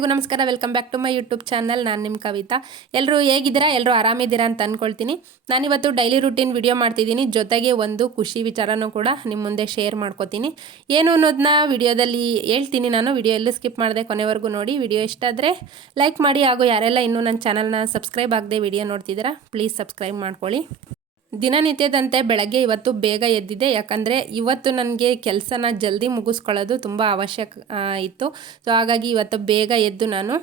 ಎಲ್ರಿಗೂ ನಮಸ್ಕಾರ. Welcome back to my YouTube channel ನಾನು ನಿಮ್ಮ ಕವಿತಾ. ಎಲ್ಲರೂ ಹೇಗಿದ್ದೀರಾ? ಎಲ್ಲರೂ ಆರಾಮಿದ್ದೀರಾ ಅಂತ ಅಂದ್ಕೊಳ್ತೀನಿ ನಾನಿವತ್ತು ಡೈಲಿ ರುಟೀನ್ ವಿಡಿಯೋ ಮಾಡ್ತಿದ್ದೀನಿ. ಜೊತೆಗೆ ಒಂದು ಖುಷಿ ವಿಚಾರನೂ ಕೂಡ ನಿಮ್ಮ ಮುಂದೆ ಶೇರ್ ಮಾಡ್ಕೋತೀನಿ. ಏನು ಅನ್ನೋದನ್ನ ವಿಡಿಯೋದಲ್ಲಿ ಹೇಳ್ತೀನಿ ನಾನು. ವಿಡಿಯೋ ಎಲ್ಲೂ ಸ್ಕಿಪ್ ಮಾಡಿದೆ ಕೊನೆವರೆಗೂ ನೋಡಿ. ವಿಡಿಯೋ ಇಷ್ಟ ಆದರೆ ಲೈಕ್ ಮಾಡಿ. ಹಾಗೂ ಯಾರೆಲ್ಲ ಇನ್ನೂ ನನ್ನ ಚಾನಲ್ನ ಸಬ್ಸ್ಕ್ರೈಬ್ ಆಗದೆ ವಿಡಿಯೋ ನೋಡ್ತಿದ್ದೀರಾ ಪ್ಲೀಸ್ ಸಬ್ಸ್ಕ್ರೈಬ್ ಮಾಡ್ಕೊಳ್ಳಿ. ದಿನನಿತ್ಯದಂತೆ ಬೆಳಗ್ಗೆ ಇವತ್ತು ಬೇಗ ಎದ್ದಿದೆ. ಯಾಕಂದರೆ ಇವತ್ತು ನನಗೆ ಕೆಲಸನ ಜಲ್ದಿ ಮುಗಿಸ್ಕೊಳ್ಳೋದು ತುಂಬ ಅವಶ್ಯಕ ಇತ್ತು. ಸೊ ಹಾಗಾಗಿ ಇವತ್ತು ಬೇಗ ಎದ್ದು ನಾನು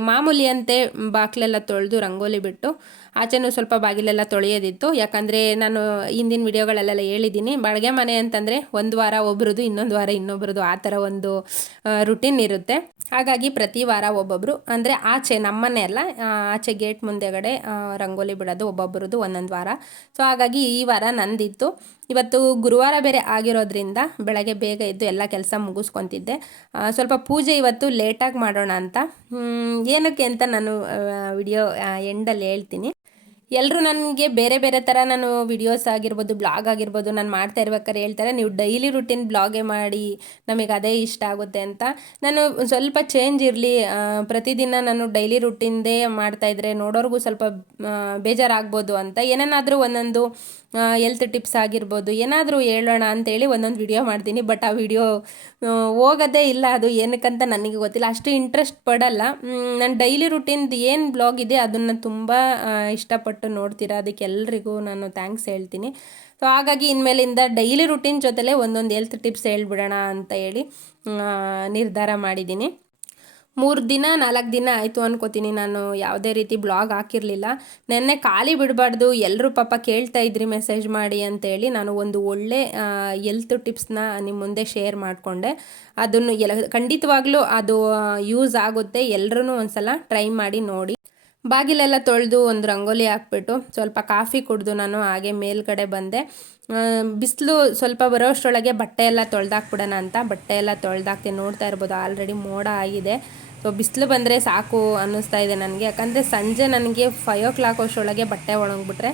ಮಾಮೂಲಿಯಂತೆ ಬಾಕ್ಲೆಲ್ಲ ತೊಳೆದು ರಂಗೋಲಿ ಬಿಟ್ಟು ಆಚೆನೂ ಸ್ವಲ್ಪ ಬಾಗಿಲೆಲ್ಲ ತೊಳೆಯೋದಿತ್ತು. ಯಾಕಂದರೆ ನಾನು ಹಿಂದಿನ ವಿಡಿಯೋಗಳಲ್ಲೆಲ್ಲ ಹೇಳಿದ್ದೀನಿ. ಬಾಡಿಗೆ ಮನೆ ಅಂತಂದರೆ ಒಂದು ವಾರ ಒಬ್ರದ್ದು ಇನ್ನೊಂದು ವಾರ ಇನ್ನೊಬ್ರದ್ದು ಆ ಥರ ಒಂದು ರುಟೀನ್ ಇರುತ್ತೆ. ಹಾಗಾಗಿ ಪ್ರತಿ ವಾರ ಒಬ್ಬೊಬ್ಬರು ಅಂದರೆ ಆಚೆ ನಮ್ಮನೆ ಅಲ್ಲ ಆಚೆ ಗೇಟ್ ಮುಂದೆಗಡೆ ರಂಗೋಲಿ ಬಿಡೋದು ಒಬ್ಬೊಬ್ಬರದ್ದು ಒಂದೊಂದು ವಾರ. ಸೊ ಹಾಗಾಗಿ ಈ ವಾರ ನಂದಿತ್ತು. ಇವತ್ತು ಗುರುವಾರ ಬೇರೆ ಆಗಿರೋದ್ರಿಂದ ಬೆಳಗ್ಗೆ ಬೇಗ ಎದ್ದು ಎಲ್ಲ ಕೆಲಸ ಮುಗಿಸ್ಕೊತಿದ್ದೆ. ಸ್ವಲ್ಪ ಪೂಜೆ ಇವತ್ತು ಲೇಟಾಗಿ ಮಾಡೋಣ ಅಂತ. ಏನಕ್ಕೆ ಅಂತ ನಾನು ವಿಡಿಯೋ ಎಂಡಲ್ಲಿ ಹೇಳ್ತೀನಿ. ಎಲ್ಲರೂ ನನಗೆ ಬೇರೆ ಬೇರೆ ಥರ ನಾನು ವಿಡಿಯೋಸ್ ಆಗಿರ್ಬೋದು ಬ್ಲಾಗ್ ಆಗಿರ್ಬೋದು ನಾನು ಮಾಡ್ತಾ ಇರ್ಬೇಕಾದ್ರೆ ಹೇಳ್ತಾರೆ ನೀವು ಡೈಲಿ ರುಟೀನ್ ಬ್ಲಾಗೇ ಮಾಡಿ ನಮಗೆ ಅದೇ ಇಷ್ಟ ಆಗುತ್ತೆ ಅಂತ. ನಾನು ಸ್ವಲ್ಪ ಚೇಂಜ್ ಇರಲಿ ಪ್ರತಿದಿನ ನಾನು ಡೈಲಿ ರುಟೀನ್ದೇ ಮಾಡ್ತಾಯಿದ್ರೆ ನೋಡೋರ್ಗೂ ಸ್ವಲ್ಪ ಬೇಜಾರಾಗ್ಬೋದು ಅಂತ. ಏನೇನಾದರೂ ಒಂದೊಂದು ಹೆಲ್ತ್ ಟಿಪ್ಸ್ ಆಗಿರ್ಬೋದು ಏನಾದರೂ ಹೇಳೋಣ ಅಂತೇಳಿ ಒಂದೊಂದು ವಿಡಿಯೋ ಮಾಡ್ತೀನಿ. ಬಟ್ ಆ ವಿಡಿಯೋ ಹೋಗೋದೇ ಇಲ್ಲ ಅದು ಏನಕ್ಕಂತ ನನಗೆ ಗೊತ್ತಿಲ್ಲ. ಅಷ್ಟು ಇಂಟ್ರೆಸ್ಟ್ ಪಡಲ್ಲ. ನಾನು ಡೈಲಿ ರುಟೀನ್ದು ಏನು ಬ್ಲಾಗ್ ಇದೆ ಅದನ್ನು ತುಂಬ ಆ, ಇಷ್ಟಪಟ್ಟು ನೋಡ್ತೀರಾ? ಅದಕ್ಕೆ ಎಲ್ರಿಗೂ ನಾನು ಥ್ಯಾಂಕ್ಸ್ ಹೇಳ್ತೀನಿ. ಸೊ ಹಾಗಾಗಿ ಇನ್ಮೇಲಿಂದ ಡೈಲಿ ರುಟೀನ್ ಜೊತೆಲೇ ಒಂದೊಂದು ಹೆಲ್ತ್ ಟಿಪ್ಸ್ ಹೇಳ್ಬಿಡೋಣ ಅಂತ ಹೇಳಿ ನಿರ್ಧಾರ ಮಾಡಿದ್ದೀನಿ. ಮೂರು ದಿನ, ನಾಲ್ಕು ದಿನ ಆಯಿತು ಅನ್ಕೋತೀನಿ. ನಾನು ಯಾವುದೇ ರೀತಿ ಬ್ಲಾಗ್ ಹಾಕಿರಲಿಲ್ಲ. ನೆನ್ನೆ ಖಾಲಿ ಬಿಡಬಾರ್ದು ಎಲ್ಲರೂ ಪಾಪ ಕೇಳ್ತಾ ಇದ್ರಿ ಮೆಸೇಜ್ ಮಾಡಿ ಅಂತೇಳಿ ನಾನು ಒಂದು ಒಳ್ಳೆ ಎಲ್ತ್ ಟಿಪ್ಸ್ನ ನಿಮ್ಮ ಮುಂದೆ ಶೇರ್ ಮಾಡಿಕೊಂಡೆ. ಅದನ್ನು ಎಲ್ಲ, ಖಂಡಿತವಾಗ್ಲೂ ಅದು ಯೂಸ್ ಆಗುತ್ತೆ. ಎಲ್ಲರೂ ಒಂದ್ಸಲ ಟ್ರೈ ಮಾಡಿ ನೋಡಿ. ಬಾಗಿಲೆಲ್ಲ ತೊಳೆದು ಒಂದು ರಂಗೋಲಿ ಹಾಕ್ಬಿಟ್ಟು ಸ್ವಲ್ಪ ಕಾಫಿ ಕುಡಿದು ನಾನು ಹಾಗೆ ಮೇಲ್ಗಡೆ ಬಂದೆ. ಬಿಸಿಲು ಸ್ವಲ್ಪ ಬರೋಷ್ಟರೊಳಗೆ ಬಟ್ಟೆ ಎಲ್ಲ ತೊಳೆದಾಕ್ಬಿಡೋಣ ಅಂತ ಬಟ್ಟೆ ಎಲ್ಲ ತೊಳೆದಾಕ್ತೀನಿ. ನೋಡ್ತಾ ಇರ್ಬೋದು ಆಲ್ರೆಡಿ ಮೋಡ ಆಗಿದೆ. ಸೊ ಬಿಸಿಲು ಬಂದರೆ ಸಾಕು ಅನ್ನಿಸ್ತಾ ಇದೆ ನನಗೆ. ಯಾಕಂದರೆ ಸಂಜೆ ನನಗೆ ಫೈವ್ ಓ ಕ್ಲಾಕ್ ಅಷ್ಟರೊಳಗೆ ಬಟ್ಟೆ ಒಣಗಿಬಿಟ್ರೆ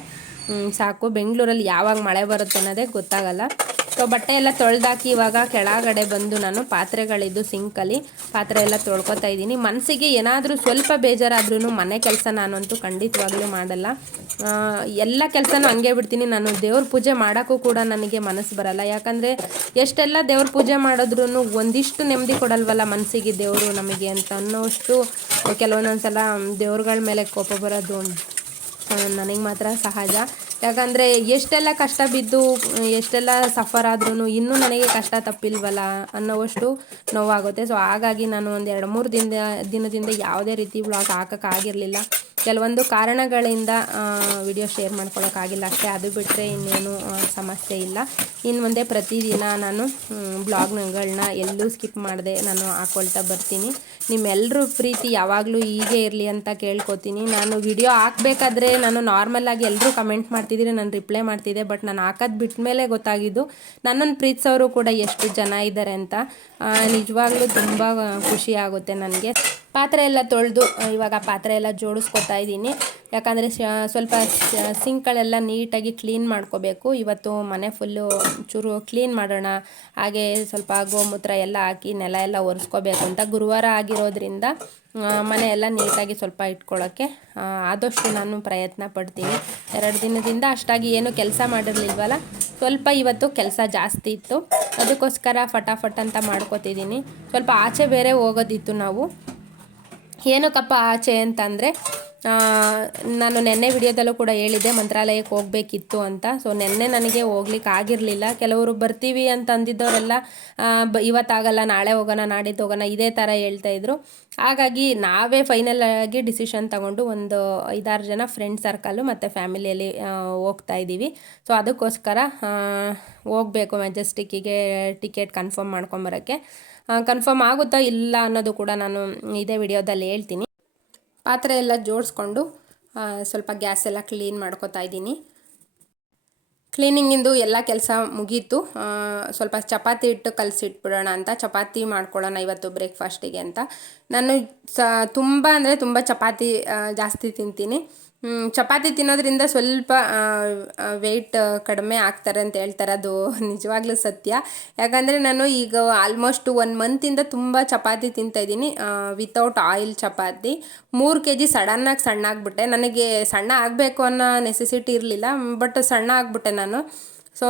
ಸಾಕು. ಬೆಂಗಳೂರಲ್ಲಿ ಯಾವಾಗ ಮಳೆ ಬರುತ್ತೆ ಅನ್ನೋದೇ ಗೊತ್ತಾಗಲ್ಲ. ಸೊ ಬಟ್ಟೆ ಎಲ್ಲ ತೊಳೆದಾಕಿ ಇವಾಗ ಕೆಳಗಡೆ ಬಂದು ನಾನು ಪಾತ್ರೆಗಳಿದ್ದು ಸಿಂಕಲ್ಲಿ ಪಾತ್ರೆ ಎಲ್ಲ ತೊಳ್ಕೊತಾ ಇದ್ದೀನಿ. ಮನಸ್ಸಿಗೆ ಏನಾದರೂ ಸ್ವಲ್ಪ ಬೇಜಾರಾದ್ರೂ ಮನೆ ಕೆಲಸ ನಾನಂತೂ ಖಂಡಿತವಾಗ್ಲೂ ಮಾಡಲ್ಲ. ಎಲ್ಲ ಕೆಲಸನೂ ಹಂಗೆ ಬಿಡ್ತೀನಿ. ನಾನು ದೇವ್ರ ಪೂಜೆ ಮಾಡೋಕ್ಕೂ ಕೂಡ ನನಗೆ ಮನಸ್ಸು ಬರಲ್ಲ. ಯಾಕಂದರೆ ಎಷ್ಟೆಲ್ಲ ದೇವ್ರ ಪೂಜೆ ಮಾಡಿದ್ರೂ ಒಂದಿಷ್ಟು ನೆಮ್ಮದಿ ಕೊಡಲ್ವಲ್ಲ ಮನಸ್ಸಿಗೆ ದೇವರು ನಮಗೆ ಅಂತ ಅನ್ನೋಷ್ಟು ಕೆಲವೊಂದೊಂದು ಸಲ ದೇವ್ರಗಳ ಮೇಲೆ ಕೋಪ ಬರೋದು ನನಗೆ ಮಾತ್ರ ಸಹಜ. ಯಾಕಂದರೆ ಎಷ್ಟೆಲ್ಲ ಕಷ್ಟ ಬಿದ್ದು, ಎಷ್ಟೆಲ್ಲ ಸಫರ್ ಆದ್ರೂ ಇನ್ನೂ ನನಗೆ ಕಷ್ಟ ತಪ್ಪಿಲ್ವಲ್ಲ ಅನ್ನೋವಷ್ಟು ನೋವಾಗುತ್ತೆ. ಸೊ ಹಾಗಾಗಿ ನಾನು ಒಂದು ಎರಡು ಮೂರು ದಿನದ, ದಿನದಿಂದ ಯಾವುದೇ ರೀತಿ ವ್ಲಾಗ್ ಹಾಕೋಕ್ಕಾಗಿರಲಿಲ್ಲ ಕೆಲವೊಂದು ಕಾರಣಗಳಿಂದ ವಿಡಿಯೋ ಶೇರ್ ಮಾಡ್ಕೊಳ್ಳೋಕ್ಕಾಗಿಲ್ಲ ಅಷ್ಟೇ. ಅದು ಬಿಟ್ಟರೆ ಇನ್ನೇನು ಸಮಸ್ಯೆ ಇಲ್ಲ. ಇನ್ನು ಮುಂದೆ ಪ್ರತಿದಿನ ನಾನು ಬ್ಲಾಗ್ಗಳನ್ನ ಎಲ್ಲೂ ಸ್ಕಿಪ್ ಮಾಡದೆ ನಾನು ಹಾಕ್ಕೊಳ್ತಾ ಬರ್ತೀನಿ. ನಿಮ್ಮೆಲ್ಲರೂ ಪ್ರೀತಿ ಯಾವಾಗಲೂ ಹೀಗೆ ಇರಲಿ ಅಂತ ಕೇಳ್ಕೊತೀನಿ. ನಾನು ವಿಡಿಯೋ ಹಾಕಬೇಕಾದ್ರೆ ನಾನು ನಾರ್ಮಲಾಗಿ ಎಲ್ಲರೂ ಕಮೆಂಟ್ ಮಾಡ್ತಿದ್ದೀರಿ, ನಾನು ರಿಪ್ಲೈ ಮಾಡ್ತಿದ್ದೆ ಬಟ್ ನಾನು ಹಾಕೋದು ಬಿಟ್ಟ ಮೇಲೆ ಗೊತ್ತಾಗಿದ್ದು ನನ್ನನ್ನು ಪ್ರೀತಿಸೋರು ಕೂಡ ಎಷ್ಟು ಜನ ಇದ್ದಾರೆ ಅಂತ ನಿಜವಾಗ್ಲೂ ತುಂಬ ಖುಷಿ ಆಗುತ್ತೆ ನನಗೆ. ಪಾತ್ರೆ ಎಲ್ಲ ತೊಳೆದು ಇವಾಗ ಪಾತ್ರೆ ಎಲ್ಲ ಜೋಡಿಸ್ಕೊತಾ ಇದ್ದೀನಿ. ಯಾಕಂದರೆ ಸ್ವಲ್ಪ ಸಿಂಕ್ಗಳೆಲ್ಲ ನೀಟಾಗಿ ಕ್ಲೀನ್ ಮಾಡ್ಕೋಬೇಕು. ಇವತ್ತು ಮನೆ ಫುಲ್ಲು ಚೂರು ಕ್ಲೀನ್ ಮಾಡೋಣ. ಹಾಗೆ ಸ್ವಲ್ಪ ಗೋಮೂತ್ರ ಎಲ್ಲ ಹಾಕಿ ನೆಲ ಎಲ್ಲ ಒರೆಸ್ಕೋಬೇಕು ಅಂತ ಗುರುವಾರ ಆಗಿರೋದ್ರಿಂದ ಮನೆ ಎಲ್ಲ ನೀಟಾಗಿ ಸ್ವಲ್ಪ ಇಟ್ಕೊಳ್ಳೋಕ್ಕೆ ಆದಷ್ಟು ನಾನು ಪ್ರಯತ್ನ ಪಡ್ತೀನಿ. ಎರಡು ದಿನದಿಂದ ಅಷ್ಟಾಗಿ ಏನು ಕೆಲಸ ಮಾಡಿರಲಿಲ್ವಲ್ಲ, ಸ್ವಲ್ಪ ಇವತ್ತು ಕೆಲಸ ಜಾಸ್ತಿ ಇತ್ತು. ಅದಕ್ಕೋಸ್ಕರ ಫಟಾಫಟ್ ಅಂತ ಮಾಡ್ಕೋತಿದ್ದೀನಿ. ಸ್ವಲ್ಪ ಆಚೆ ಬೇರೆ ಹೋಗೋದಿತ್ತು ನಾವು. ಏನಕ್ಕಪ್ಪ ಆಚೆ ಅಂತಂದರೆ ನಾನು ನೆನ್ನೆ ವಿಡಿಯೋದಲ್ಲೂ ಕೂಡ ಹೇಳಿದ್ದೆ, ಮಂತ್ರಾಲಯಕ್ಕೆ ಹೋಗಬೇಕಿತ್ತು ಅಂತ. ಸೊ ನೆನ್ನೆ ನನಗೆ ಹೋಗ್ಲಿಕ್ಕೆ ಆಗಿರಲಿಲ್ಲ. ಕೆಲವರು ಬರ್ತೀವಿ ಅಂತ ಅಂದಿದ್ದವರೆಲ್ಲ ಬ, ಇವತ್ತಾಗಲ್ಲ, ನಾಳೆ ಹೋಗೋಣ, ನಾಡಿದ್ದು ಹೋಗೋಣ, ಇದೇ ಥರ ಹೇಳ್ತಾ ಇದ್ರು. ಹಾಗಾಗಿ ನಾವೇ ಫೈನಲ್ ಆಗಿ ಡಿಸಿಷನ್ ತಗೊಂಡು ಒಂದು ಐದಾರು ಜನ ಫ್ರೆಂಡ್ ಸರ್ಕಲ್ಲು ಮತ್ತು ಫ್ಯಾಮಿಲಿಯಲ್ಲಿ ಹೋಗ್ತಾ ಇದ್ದೀವಿ. ಸೊ ಅದಕ್ಕೋಸ್ಕರ ಹೋಗಬೇಕು ಮೆಜೆಸ್ಟಿಕ್ಕಿಗೆ ಟಿಕೆಟ್ ಕನ್ಫರ್ಮ್ ಮಾಡ್ಕೊಂಬರೋಕ್ಕೆ ಕನ್ಫರ್ಮ್ ಆಗುತ್ತಾ ಇಲ್ಲ ಅನ್ನೋದು ಕೂಡ ನಾನು ಇದೇ ವಿಡಿಯೋದಲ್ಲಿ ಹೇಳ್ತೀನಿ. ಪಾತ್ರೆ ಎಲ್ಲ ಜೋಡಿಸ್ಕೊಂಡು ಸ್ವಲ್ಪ ಗ್ಯಾಸ್ ಎಲ್ಲ ಕ್ಲೀನ್ ಮಾಡ್ಕೋತಾ ಇದ್ದೀನಿ. ಕ್ಲೀನಿಂಗಿಂದು ಎಲ್ಲ ಕೆಲಸ ಮುಗೀತು. ಸ್ವಲ್ಪ ಚಪಾತಿ ಇಟ್ಟು ಕಲಸಿಟ್ಬಿಡೋಣ ಅಂತ, ಚಪಾತಿ ಮಾಡ್ಕೊಳ್ಳೋಣ ಇವತ್ತು ಬ್ರೇಕ್ಫಾಸ್ಟಿಗೆ ಅಂತ. ನಾನು ಸ, ತುಂಬ ಅಂದರೆ ತುಂಬ ಚಪಾತಿ ಜಾಸ್ತಿ ತಿಂತೀನಿ. ಚಪಾತಿ ತಿನ್ನೋದ್ರಿಂದ ಸ್ವಲ್ಪ ವೆಯ್ಟ್ ಕಡಿಮೆ ಆಗ್ತಾರೆ ಅಂತ ಹೇಳ್ತಾರೆ ಅದು ನಿಜವಾಗ್ಲೂ ಸತ್ಯ. ಯಾಕಂದರೆ ನಾನು ಈಗ ಆಲ್ಮೋಸ್ಟ್ ಒನ್ ಮಂತಿಂದ ತುಂಬ ಚಪಾತಿ ತಿಂತಾಯಿದ್ದೀನಿ ವಿತೌಟ್ ಆಯಿಲ್ ಚಪಾತಿ. ಮೂರು ಕೆ ಜಿ ಸಡನ್ನಾಗಿ ಸಣ್ಣ ಆಗಿಬಿಟ್ಟೆ ನನಗೆ ಸಣ್ಣ ಆಗಬೇಕು ಅನ್ನೋ ನೆಸೆಸಿಟಿ ಇರಲಿಲ್ಲ ಬಟ್ ಸಣ್ಣ ಆಗಿಬಿಟ್ಟೆ ನಾನು. ಸೊ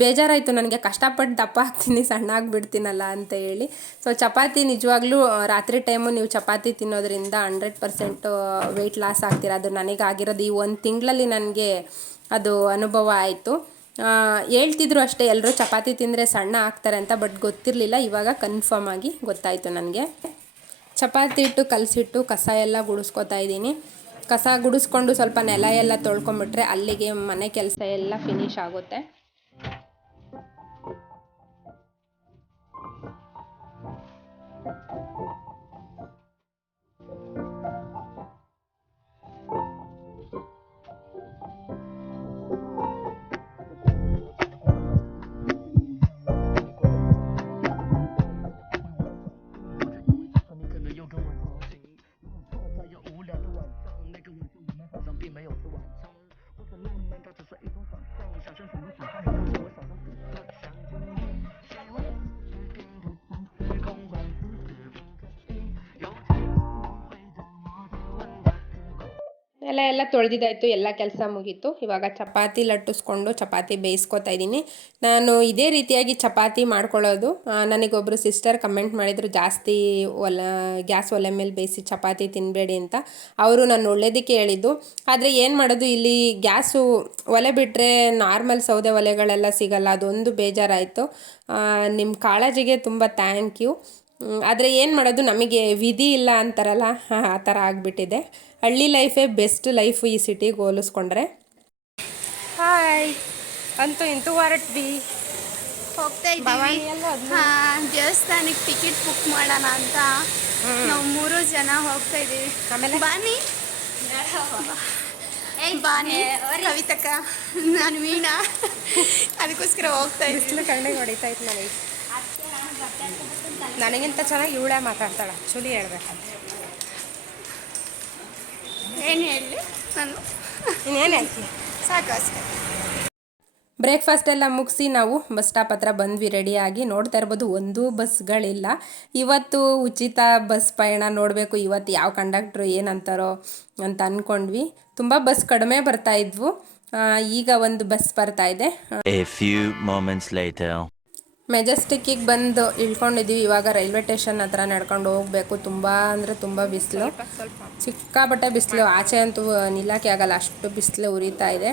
ಬೇಜಾರಾಯಿತು ನನಗೆ, ಕಷ್ಟಪಟ್ಟು ದಪ್ಪ ಆಗ್ತೀನಿ, ಸಣ್ಣ ಆಗಿಬಿಡ್ತೀನಲ್ಲ ಅಂತ ಹೇಳಿ. ಸೊ ಚಪಾತಿ ನಿಜವಾಗ್ಲೂ ರಾತ್ರಿ ಟೈಮು ನೀವು ಚಪಾತಿ ತಿನ್ನೋದ್ರಿಂದ ಹಂಡ್ರೆಡ್ ಪರ್ಸೆಂಟು ವೆಯ್ಟ್ ಲಾಸ್ ಆಗ್ತೀರ. ಅದು ನನಗೆ ಆಗಿರೋದು ಈ ಒಂದು ತಿಂಗಳಲ್ಲಿ ನನಗೆ ಅದು ಅನುಭವ ಆಯಿತು. ಹೇಳ್ತಿದ್ರು ಅಷ್ಟೇ ಎಲ್ಲರೂ ಚಪಾತಿ ತಿಂದರೆ ಸಣ್ಣ ಆಗ್ತಾರೆ ಅಂತ ಬಟ್ ಗೊತ್ತಿರಲಿಲ್ಲ. ಇವಾಗ ಕನ್ಫರ್ಮ್ ಆಗಿ ಗೊತ್ತಾಯಿತು ನನಗೆ. ಚಪಾತಿ ಇಟ್ಟು, ಕಲಸಿಟ್ಟು, ಕಸ ಎಲ್ಲ ಗುಡಿಸ್ಕೊತಾ ಇದ್ದೀನಿ. ಕಸ ಗುಡಿಸ್ಕೊಂಡು ಸ್ವಲ್ಪ ನೆಲ ಎಲ್ಲ ತೊಳ್ಕೊಂಬಿಟ್ರೆ ಅಲ್ಲಿಗೆ ಮನೆ ಕೆಲಸ ಎಲ್ಲ ಫಿನಿಶ್ ಆಗುತ್ತೆ. 只是一种反馈想象什么损害 ಎಲ್ಲ ಎಲ್ಲ ತೊಳೆದಿದ್ದಾಯಿತು, ಎಲ್ಲ ಕೆಲಸ ಮುಗೀತು. ಇವಾಗ ಚಪಾತಿ ಲಟ್ಟಿಸ್ಕೊಂಡು ಚಪಾತಿ ಬೇಯಿಸ್ಕೊತಾ ಇದ್ದೀನಿ. ನಾನು ಇದೇ ರೀತಿಯಾಗಿ ಚಪಾತಿ ಮಾಡ್ಕೊಳ್ಳೋದು. ನನಗೊಬ್ಬರು ಸಿಸ್ಟರ್ ಕಮೆಂಟ್ ಮಾಡಿದರು, ಜಾಸ್ತಿ ಒಲ, ಗ್ಯಾಸ್ ಒಲೆ ಮೇಲೆ ಬೇಯಿಸಿ ಚಪಾತಿ ತಿನ್ನಬೇಡಿ ಅಂತ. ಅವರು ನಾನು ಒಳ್ಳೇದಕ್ಕೆ ಹೇಳಿದ್ದು. ಆದರೆ ಏನು ಮಾಡೋದು, ಇಲ್ಲಿ ಗ್ಯಾಸು ಒಲೆ ಬಿಟ್ಟರೆ ನಾರ್ಮಲ್ ಸೌದೆ ಒಲೆಗಳೆಲ್ಲ ಸಿಗಲ್ಲ, ಅದೊಂದು ಬೇಜಾರಾಯಿತು. ನಿಮ್ಮ ಕಾಳಜಿಗೆ ತುಂಬ ಥ್ಯಾಂಕ್ ಯು ಆದರೆ ಏನು ಮಾಡೋದು? ನಮಗೆ ವಿಧಿ ಇಲ್ಲ ಅಂತಾರಲ್ಲ ಆ ಥರ ಆಗಿಬಿಟ್ಟಿದೆ. ಹಳ್ಳಿ ಲೈಫೇ ಬೆಸ್ಟ್ ಲೈಫು ಈ ಸಿಟಿಗೆ ಹೋಲಿಸ್ಕೊಂಡ್ರೆ. ಹಾಯ್ ಅಂತೂ ಇಂತೂ ಹೊರಟ್ವಿ ಹೋಗ್ತಾ ಇದ್ದೀವಿ. ಹಾಂ ಅದ್ನ- ಹಾ ದೇವಸ್ಥಾನಕ್ಕೆ ಟಿಕೆಟ್ ಬುಕ್ ಮಾಡೋಣ ಅಂತ. ನಾವು ಮೂರು ಜನ ಹೋಗ್ತಾ ಇದ್ದೀವಿ. ಆಮೇಲೆ? ಬಾನಿ ಬಾನಿ ಕವಿತಕ್ಕ ನಾನು ವೀಣಾ. ಅದಕ್ಕೋಸ್ಕರ ಹೋಗ್ತಾ ಇದ್ದೀನಿ ಕಣ್ಣಿಗೆ ಹೊಡಿತಾ ಇತ್ತು ನನಗೆ ನನಗಿಂತ ಚೆನ್ನಾಗಿ ಇವಳೇ ಮಾತಾಡ್ತಾಳೆ. ಆ್ಯಕ್ಚುಲಿ ಹೇಳ್ಬೇಕಂತ. ಏನು ಹೇಳಿ ನಾನು? ಇನ್ನೇನು ಹೇಳ್ತೀನಿ ಸಾಕು ಅಷ್ಟೇ. ಬ್ರೇಕ್ಫಾಸ್ಟ್ ಎಲ್ಲ ಮುಗಿಸಿ ನಾವು ಬಸ್ ಸ್ಟಾಪ್ ಹತ್ರ ಬಂದ್ವಿ ರೆಡಿಯಾಗಿ ನೋಡ್ತಾ ಇರ್ಬೋದು ಒಂದೂ ಬಸ್ಗಳಿಲ್ಲ. ಇವತ್ತು ಉಚಿತ ಬಸ್ ಪಯಣ ನೋಡಬೇಕು ಇವತ್ತು ಯಾವ ಕಂಡಕ್ಟ್ರು ಏನಂತಾರೋ ಅಂತ ಅಂದ್ಕೊಂಡ್ವಿ ತುಂಬ ಬಸ್ ಕಡಿಮೆ ಬರ್ತಾ ಇದ್ವು. ಈಗ ಒಂದು ಬಸ್ ಬರ್ತಾ ಇದೆ. ಮೆಜೆಸ್ಟಿಕ್ಕಿಗೆ ಬಂದು ಇಳ್ಕೊಂಡಿದ್ದೀವಿ ಇವಾಗ ರೈಲ್ವೆ ಸ್ಟೇಷನ್ ಹತ್ರ ನಡ್ಕೊಂಡು ಹೋಗಬೇಕು. ತುಂಬ ಅಂದರೆ ತುಂಬ ಬಿಸಿಲು. ಸಿಕ್ಕಾಪಟ್ಟೆ ಬಿಸಿಲು. ಆಚೆ ಅಂತೂ ನಿಲ್ಲಕ್ಕೆ ಆಗಲ್ಲ. ಅಷ್ಟು ಬಿಸಿಲು ಉರಿತಾ ಇದೆ.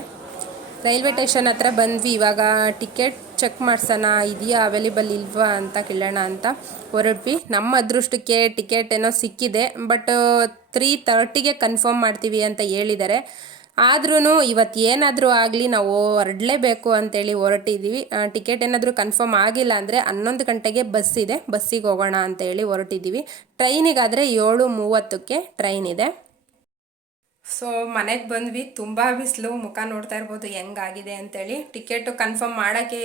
ರೈಲ್ವೆ ಸ್ಟೇಷನ್ ಹತ್ರ ಬಂದ್ವಿ. ಇವಾಗ ಟಿಕೆಟ್ ಚೆಕ್ ಮಾಡ್ಸೋಣ, ಇದೆಯಾ ಅವೈಲೇಬಲ್ ಇಲ್ವಾ ಅಂತ ಕೇಳೋಣ ಅಂತ ಹೊರಡ್ವಿ ನಮ್ಮ ಅದೃಷ್ಟಕ್ಕೆ ಟಿಕೆಟ್ ಏನೋ ಸಿಕ್ಕಿದೆ. ಬಟ್ ತ್ರೀ ತರ್ಟಿಗೆ ಕನ್ಫರ್ಮ್ ಮಾಡ್ತೀವಿ ಅಂತ ಹೇಳಿದ್ದಾರೆ. ಆದ್ರೂ ಇವತ್ತು ಏನಾದರೂ ಆಗಲಿ ನಾವು ಹೊರಡಲೇಬೇಕು ಅಂತೇಳಿ ಹೊರಟಿದ್ದೀವಿ ಟಿಕೆಟ್ ಏನಾದರೂ ಕನ್ಫರ್ಮ್ ಆಗಿಲ್ಲ ಅಂದರೆ ಹನ್ನೊಂದು ಗಂಟೆಗೆ ಬಸ್ ಇದೆ. ಬಸ್ಸಿಗೆ ಹೋಗೋಣ ಅಂತೇಳಿ ಹೊರಟಿದ್ದೀವಿ ಟ್ರೈನಿಗಾದರೆ ಏಳು ಮೂವತ್ತಕ್ಕೆ ಟ್ರೈನ್ ಇದೆ. ಸೊ ಮನೆಗೆ ಬಂದ್ವಿ. ತುಂಬ ಬಿಸಿಲು. ಮುಖ ನೋಡ್ತಾ ಇರ್ಬೋದು. ಹೆಂಗಾಗಿದೆ ಅಂತೇಳಿ. ಟಿಕೆಟು ಕನ್ಫರ್ಮ್ ಮಾಡೋಕ್ಕೆ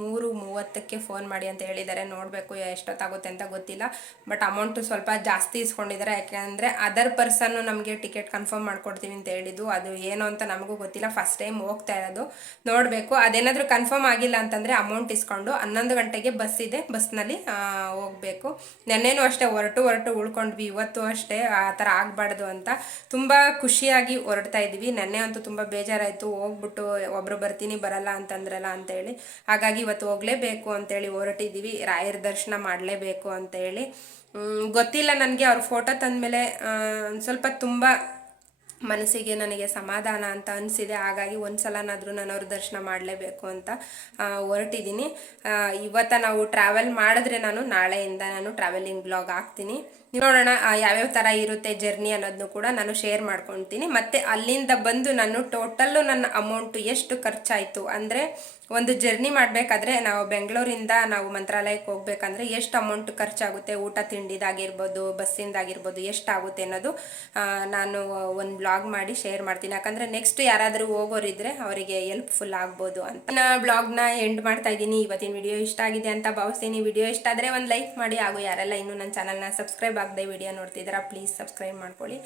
ಮೂರು ಮೂವತ್ತಕ್ಕೆ ಫೋನ್ ಮಾಡಿ ಅಂತ ಹೇಳಿದ್ದಾರೆ. ನೋಡಬೇಕು ಎಷ್ಟೊತ್ತಾಗುತ್ತೆ ಅಂತ ಗೊತ್ತಿಲ್ಲ. ಬಟ್ ಅಮೌಂಟು ಸ್ವಲ್ಪ ಜಾಸ್ತಿ ಇಸ್ಕೊಂಡಿದ್ದಾರೆ. ಯಾಕೆಂದರೆ ಅದರ್ ಪರ್ಸನ್ನು ನಮಗೆ ಟಿಕೆಟ್ ಕನ್ಫರ್ಮ್ ಮಾಡ್ಕೊಡ್ತೀವಿ ಅಂತ ಹೇಳಿದ್ದು. ಅದು ಏನು ಅಂತ ನಮಗೂ ಗೊತ್ತಿಲ್ಲ. ಫಸ್ಟ್ ಟೈಮ್ ಹೋಗ್ತಾ ಇರೋದು. ನೋಡಬೇಕು. ಅದೇನಾದರೂ ಕನ್ಫರ್ಮ್ ಆಗಿಲ್ಲ ಅಂತಂದರೆ ಅಮೌಂಟ್ ಇಸ್ಕೊಂಡು ಹನ್ನೊಂದು ಗಂಟೆಗೆ ಬಸ್ ಇದೆ. ಬಸ್ನಲ್ಲಿ ಹೋಗಬೇಕು. ನೆನ್ನೆನೂ ಅಷ್ಟೇ ಹೊರಟು ಹೊರಟು ಉಳ್ಕೊಂಡ್ವಿ. ಇವತ್ತು ಅಷ್ಟೇ ಆ ಥರ ಆಗಬಾರ್ದು ಅಂತ. ತುಂಬ ಖುಷಿಯಾಗಿ ಹೊರಡ್ತಾ ಇದ್ದೀವಿ. ನೆನ್ನೆ ಅಂತೂ ತುಂಬ ಬೇಜಾರಾಯಿತು. ಹೋಗ್ಬಿಟ್ಟು ಒಬ್ಬರು ಬರ್ತೀನಿ, ಬರಲ್ಲ ಅಂತಂದ್ರಲ್ಲ ಅಂತೇಳಿ. ಹಾಗಾಗಿ ಇವತ್ತು ಹೋಗಲೇಬೇಕು ಅಂತೇಳಿ ಹೊರಟಿದ್ದೀವಿ. ರಾಯರ ದರ್ಶನ ಮಾಡಲೇಬೇಕು ಅಂತೇಳಿ. ಗೊತ್ತಿಲ್ಲ ನನಗೆ. ಅವ್ರ ಫೋಟೋ ತಂದಮೇಲೆ ಸ್ವಲ್ಪ ತುಂಬ ಮನಸ್ಸಿಗೆ ನನಗೆ ಸಮಾಧಾನ ಅಂತ ಅನಿಸಿದೆ. ಹಾಗಾಗಿ ಒಂದು ಸಲನಾದರೂ ನಾನು ಅವ್ರ ದರ್ಶನ ಮಾಡಲೇಬೇಕು ಅಂತ ಹೊರಟಿದ್ದೀನಿ. ಇವತ್ತ ನಾವು ಟ್ರಾವೆಲ್ ಮಾಡಿದ್ರೆ ನಾನು ನಾಳೆಯಿಂದ ನಾನು ಟ್ರಾವೆಲಿಂಗ್ ಬ್ಲಾಗ್ ಹಾಕ್ತೀನಿ. ನೋಡೋಣ ಯಾವ್ಯಾವ ಥರ ಇರುತ್ತೆ ಜರ್ನಿ ಅನ್ನೋದನ್ನು ಕೂಡ ನಾನು ಶೇರ್ ಮಾಡ್ಕೊತೀನಿ. ಮತ್ತು ಅಲ್ಲಿಂದ ಬಂದು ನಾನು ಟೋಟಲ್ಲು ನನ್ನ ಅಮೌಂಟು ಎಷ್ಟು ಖರ್ಚಾಯಿತು ಅಂದರೆ ಒಂದು ಜರ್ನಿ ಮಾಡಬೇಕಾದ್ರೆ ನಾವು ಬೆಂಗಳೂರಿಂದ ನಾವು ಮಂತ್ರಾಲಯಕ್ಕೆ ಹೋಗ್ಬೇಕಂದ್ರೆ ಎಷ್ಟು ಅಮೌಂಟ್ ಖರ್ಚಾಗುತ್ತೆ, ಊಟ ತಿಂಡಿದಾಗಿರ್ಬೋದು, ಬಸ್ಸಿಂದಾಗಿರ್ಬೋದು ಎಷ್ಟಾಗುತ್ತೆ ಅನ್ನೋದು ನಾನು ಒಂದು ಬ್ಲಾಗ್ ಮಾಡಿ ಶೇರ್ ಮಾಡ್ತೀನಿ. ಯಾಕಂದರೆ ನೆಕ್ಸ್ಟ್ ಯಾರಾದರೂ ಹೋಗೋರಿದ್ರೆ ಅವರಿಗೆ ಹೆಲ್ಪ್ಫುಲ್ ಆಗ್ಬೋದು ಅಂತ. ನಾನು ಬ್ಲಾಗ್ನ ಎಂಡ್ ಮಾಡ್ತಾ ಇದ್ದೀನಿ. ಇವತ್ತಿನ ವಿಡಿಯೋ ಇಷ್ಟ ಆಗಿದೆ ಅಂತ ಭಾವಿಸ್ತೀನಿ. ವಿಡಿಯೋ ಇಷ್ಟ ಆದರೆ ಒಂದು ಲೈಕ್ ಮಾಡಿ. ಹಾಗೂ ಯಾರೆಲ್ಲ ಇನ್ನೂ ನನ್ನ ಚಾನಲ್ನ ಸಬ್ಸ್ಕ್ರೈಬ್ ಆಗದೆ ವಿಡಿಯೋ ನೋಡ್ತಿದ್ದೀರಾ ಪ್ಲೀಸ್ ಸಬ್ಸ್ಕ್ರೈಬ್ ಮಾಡ್ಕೊಳ್ಳಿ.